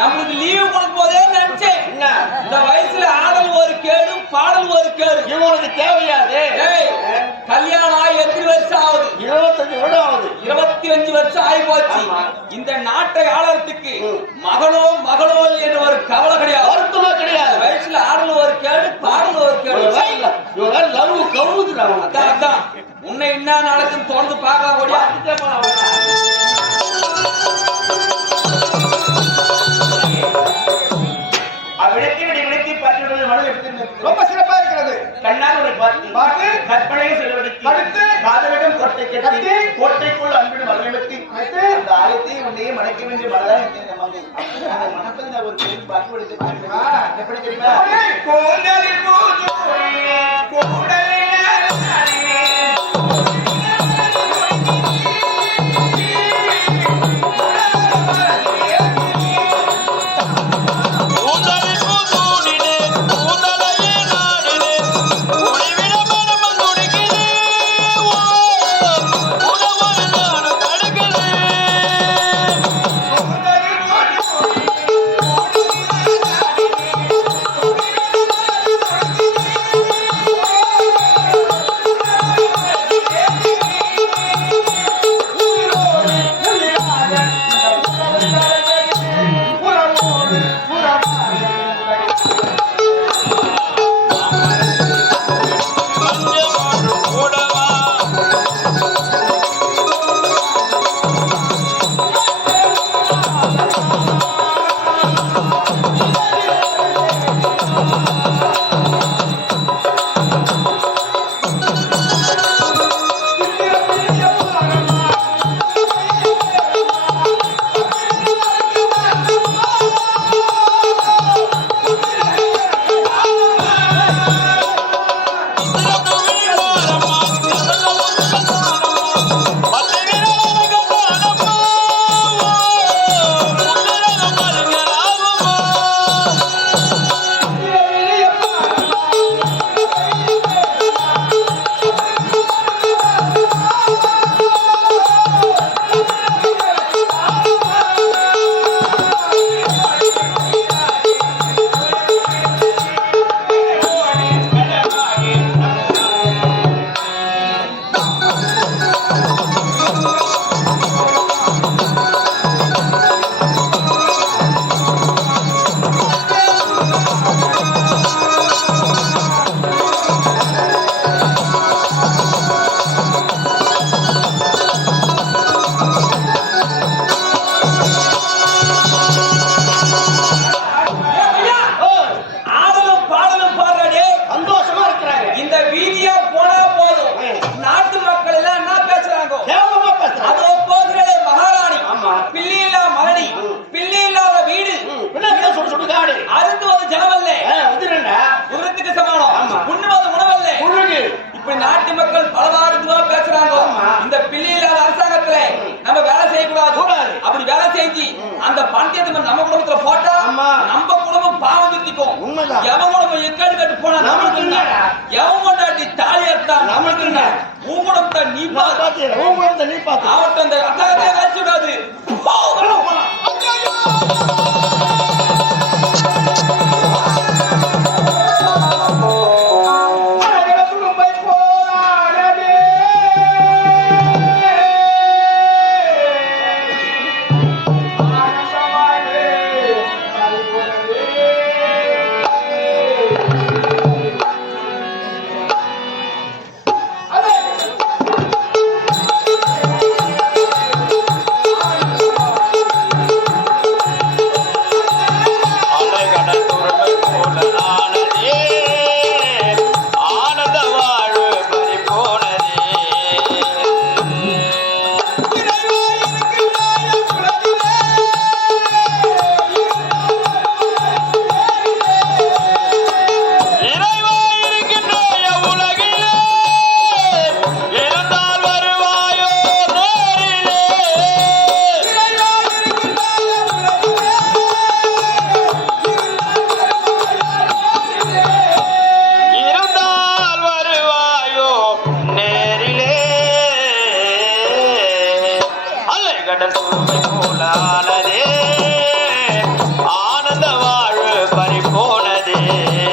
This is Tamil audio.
நம்மளுக்கு லீவு கொடுக்கும் போதே நினைச்சேன் இந்த வயசுல ஆடல் ஒரு கேடு பாடல் ஒரு கேடு இவனுக்கு தேவையாது. கல்யாணம் ஆகி எத்தனை வருஷம் ஆகுது? இருபத்தஞ்சு வருடம் ஆகுது. இருபத்தி அஞ்சு வருஷம் ஆகி போச்சு இந்த நாட்டை ஆளறதுக்கு மகனோ மகளோ என்ற ஒரு கவலை கிடையாது. வருத்தமா கிடையாது. வயசுல ஆடல் ஒரு கேடு பாடல் ஒரு கேடு. லவ் கவுதுறான் அதான் உன்னை என்ன நடக்குன்னு தொடர்ந்து பார்க்க முடியாது பார்த்து கற்பனையை செலவழித்து அடுத்து காதலிடம் கோட்டை கட்டி கட்டி கோட்டைக்குள் அன்பிடு வரவழைத்து அடுத்து அந்த ஆலயத்தை உன்னையே மணக்க வேண்டிய மங்கை. அந்த ஒரு ஆ. எப்படி தெரியுமா? பந்தயத்தை நம்ம குடும்பத்துல போட்டா. நம்ம குடும்பம் பாவம் திருத்திக்கும் உண்மைதான். எவன் குடும்பம் எக்காடு கட்டு போனா நமக்கு என்ன? எவன் கொண்டாட்டி தாலி எடுத்தா நமக்கு என்ன? உன் குடும்பத்தை நீ பாத்து உன் குழந்தை நீ பாத்து ஆவட்டம் அந்த அரசாங்கத்தை வச்சு விடாது பறி போனது.